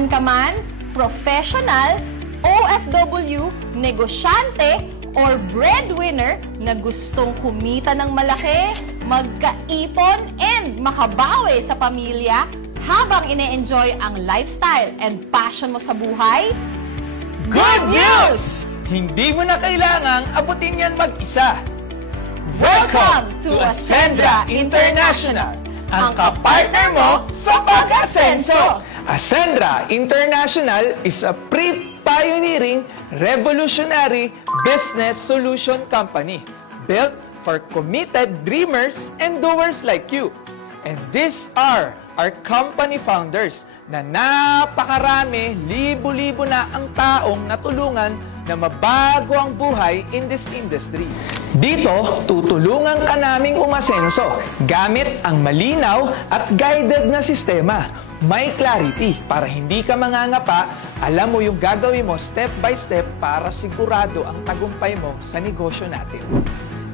saan ka man, professional, OFW, negosyante, or breadwinner na gustong kumita ng malaki, magkaipon, and makabawi sa pamilya habang ine-enjoy ang lifestyle and passion mo sa buhay? Good news! Hindi mo na kailangang abutin yan mag-isa. Welcome to Ascendra International, ang kapartner mo sa pag-asenso. Ascendra International is a pioneering, revolutionary business solution company built for committed dreamers and doers like you. And these are our company founders na napakarami, libo-libo na ang taong natulungan na mabago ang buhay in this industry. Dito, tutulungan ka naming umasenso gamit ang malinaw at guided na sistema. May clarity para hindi ka mangangapa, alam mo yung gagawin mo step by step para sigurado ang tagumpay mo sa negosyo natin.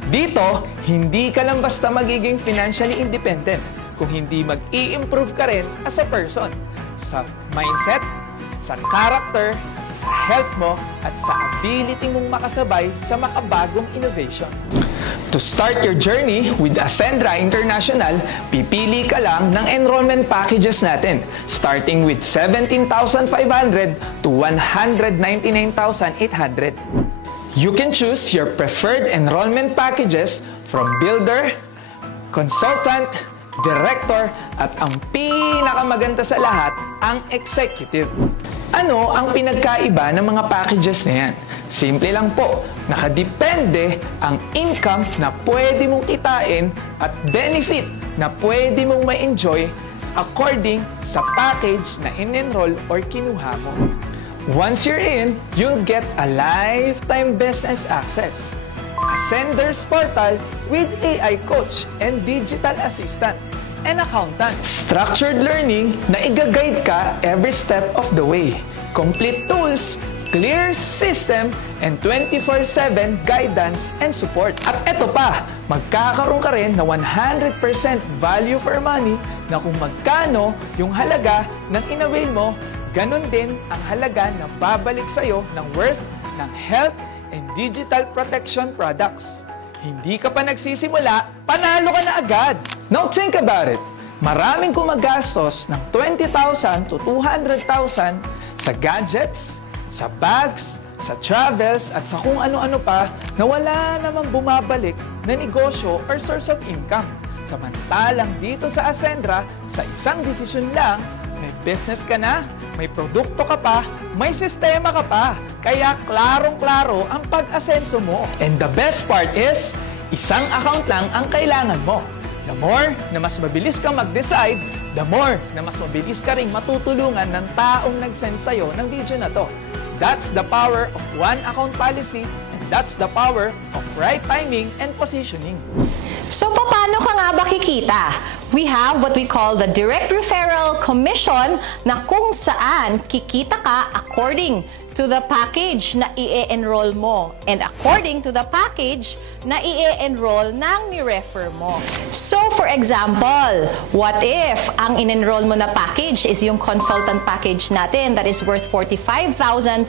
Dito, hindi ka lang basta magiging financially independent kung hindi mag-i-improve ka rin as a person sa mindset, sa character, sa health mo, at sa ability mong makasabay sa makabagong innovation. To start your journey with Ascendra International, pipili ka lang ng enrollment packages natin, starting with 17,500 to 199,800. You can choose your preferred enrollment packages from builder, consultant, director, at ang pinakamaganda sa lahat, ang executive. Ano ang pinagkaiba ng mga packages na yan? Simple lang po, nakadepende ang income na pwede mong kitain at benefit na pwede mong ma-enjoy according sa package na in-enroll or kinuha mo. Once you're in, you'll get a lifetime business access, Ascender's portal with AI coach and digital assistant, and accountant. Structured learning na i-guide ka every step of the way. Complete tools, clear system, and 24/7 guidance and support. At eto pa, magkakaroon ka rin na 100% value for money na kung magkano yung halaga ng in-avail mo, ganun din ang halaga na babalik sa'yo ng worth ng health and digital protection products. Hindi ka pa nagsisimula, panalo ka na agad! Now think about it. Maraming gumagastos ng 20,000 to 200,000 sa gadgets, sa bags, sa travels, at sa kung ano-ano pa na wala namang bumabalik na negosyo or source of income. Samantalang dito sa Ascendra, sa isang desisyon lang, may business ka na, may produkto ka pa, may sistema ka pa. Kaya klarong-klaro ang pag-asenso mo. And the best part is, isang account lang ang kailangan mo. The more na mas mabilis kang mag-decide, the more na mas mabilis ka ring matutulungan ng taong nag-send sa'yo ng video na to. That's the power of one account policy, and that's the power of right timing and positioning. So, paano ka nga ba kikita? We have what we call the direct referral commission na kung saan kikita ka according to the package na i-enroll mo and according to the package na i-enroll ng ni-refer mo. So, for example, what if ang in-enroll mo na package is yung consultant package natin that is worth 45,500?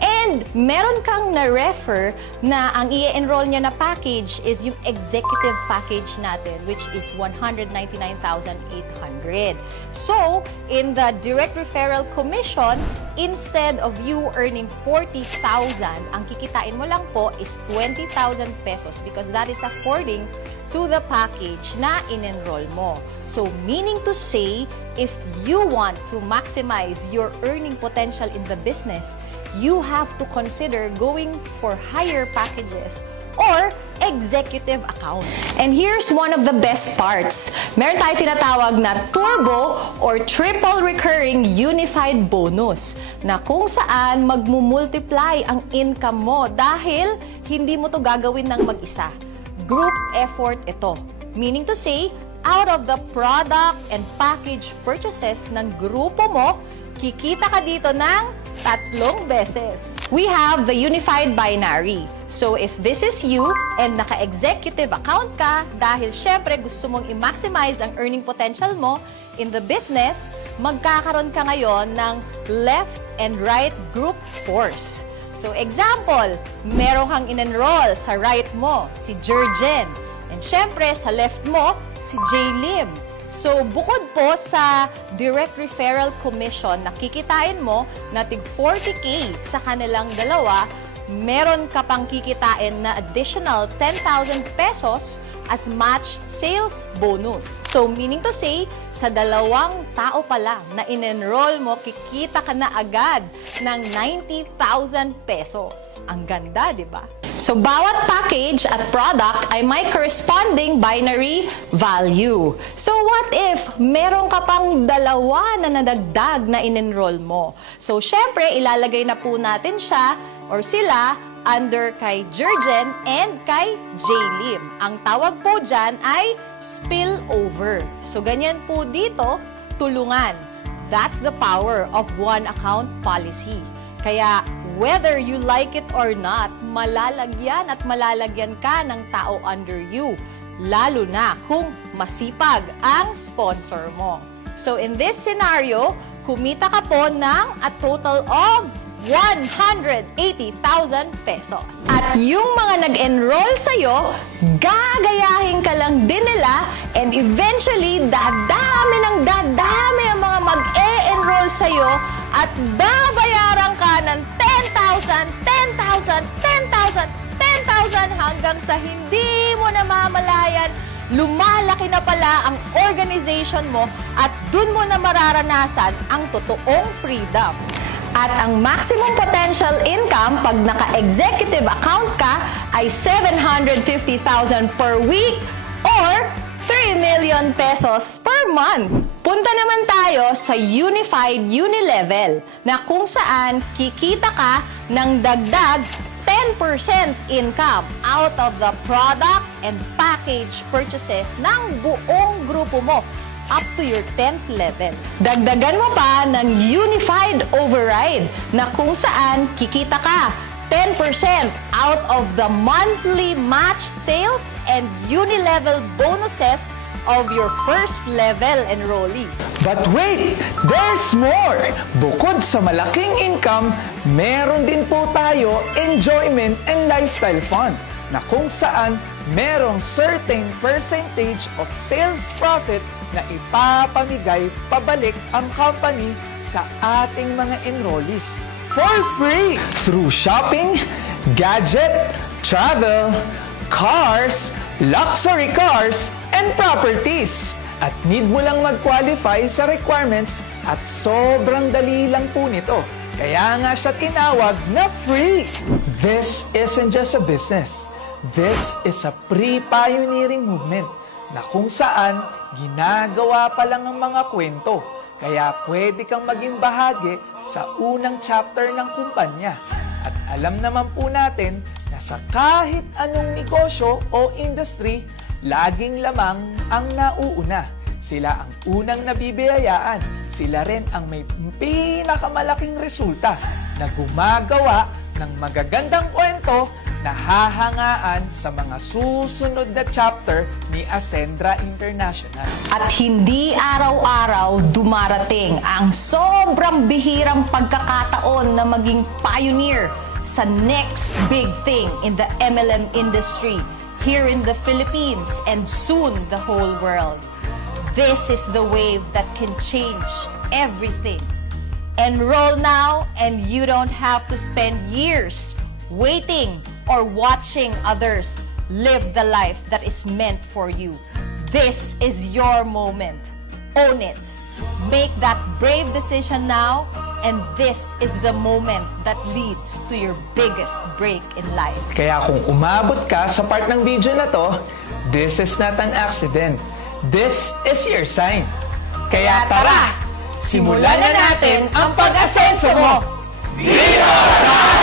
And meron kang na-refer na ang i-enroll niya na package is yung executive package natin, which is 199,800. So, in the direct referral commission, instead of you earning 40,000, ang kikitain mo lang po is 20,000 pesos because that is according to the package na in-enroll mo. So, meaning to say, if you want to maximize your earning potential in the business, you have to consider going for higher packages or executive account. And here's one of the best parts. Meron tayo tinatawag na turbo or triple recurring unified bonus na kung saan magmumultiply ang income mo dahil hindi mo to gagawin ng mag-isa. Group effort ito. Meaning to say, out of the product and package purchases ng grupo mo, kikita ka dito ng 3 beses. We have the unified binary. So if this is you and naka-executive account ka dahil syempre gusto mong i-maximize ang earning potential mo in the business, magkakaroon ka ngayon ng left and right group course. So example, meron kang in-enroll sa right mo, si Jurgen. And syempre, sa left mo, si J-Lim. So, bukod po sa Direct Referral Commission na kikitain mo na tig 40K sa kanilang dalawa, meron ka pang kikitain na additional 10,000 pesos as matched sales bonus. So, meaning to say, sa dalawang tao pa lang na in-enroll mo, kikita ka na agad ng 90,000 pesos. Ang ganda, di ba? So, bawat package at product ay may corresponding binary value. So, what if meron ka pang dalawa na nadagdag na in-enroll mo? So, syempre, ilalagay na po natin siya or sila under kay Jurgen and kay J-Lim. Ang tawag po dyan ay spillover. So, ganyan po dito, tulungan. That's the power of one account policy. Kaya, whether you like it or not, malalagyan at malalagyan ka ng tao under you. Lalo na kung masipag ang sponsor mo. So, in this scenario, kumita ka po ng a total of 180,000 pesos. At yung mga nag-enroll sa'yo, gagayahin ka lang din nila and eventually, dadami ang mga mag-e-enroll sa'yo at babayaran ka ng 10,000, 10,000, 10,000, 10,000 hanggang sa hindi mo namamalayan, lumalaki na pala ang organization mo at dun mo na mararanasan ang totoong freedom. At ang maximum potential income pag naka-executive account ka ay 750,000 per week or 3 million pesos per month. Punta naman tayo sa Unified Unilevel na kung saan kikita ka ng dagdag 10% income out of the product and package purchases ng buong grupo mo up to your 10th level. Dagdagan mo pa ng Unified Override na kung saan kikita ka 10% out of the monthly match sales and Unilevel bonuses of your first level enrollees. But wait! There's more! Bukod sa malaking income, meron din po tayo enjoyment and lifestyle fund na kung saan merong certain percentage of sales profit na ipapamigay pabalik ang company sa ating mga enrollees for free through shopping, gadget, travel, cars, luxury cars, and properties. At need mo lang mag-qualify sa requirements at sobrang dali lang po nito. Kaya nga siya tinawag na free. This isn't just a business. This is a pre-pioneering movement na kung saan ginagawa pa lang ang mga kwento. Kaya pwede kang maging bahagi sa unang chapter ng kumpanya. At alam naman po natin na sa kahit anong negosyo o industry, laging lamang ang nauuna. Sila ang unang nabibiyayaan. Sila rin ang may pinakamalaking resulta na gumagawa ng magagandang kwento na hahangaan sa mga susunod na chapter ni Ascendra International. At hindi araw-araw dumarating ang sobrang bihirang pagkakataon na maging pioneer sa next big thing in the MLM industry here in the Philippines and soon the whole world. This is the wave that can change everything. Enroll now and you don't have to spend years waiting or watching others live the life that is meant for you. This is your moment. Own it. Make that brave decision now, and this is the moment that leads to your biggest break in life. Kaya kung umabot ka sa part ng video na to, this is not an accident. This is your sign. Kaya tara, simulan na natin ang pag-asenso mo! Dito sa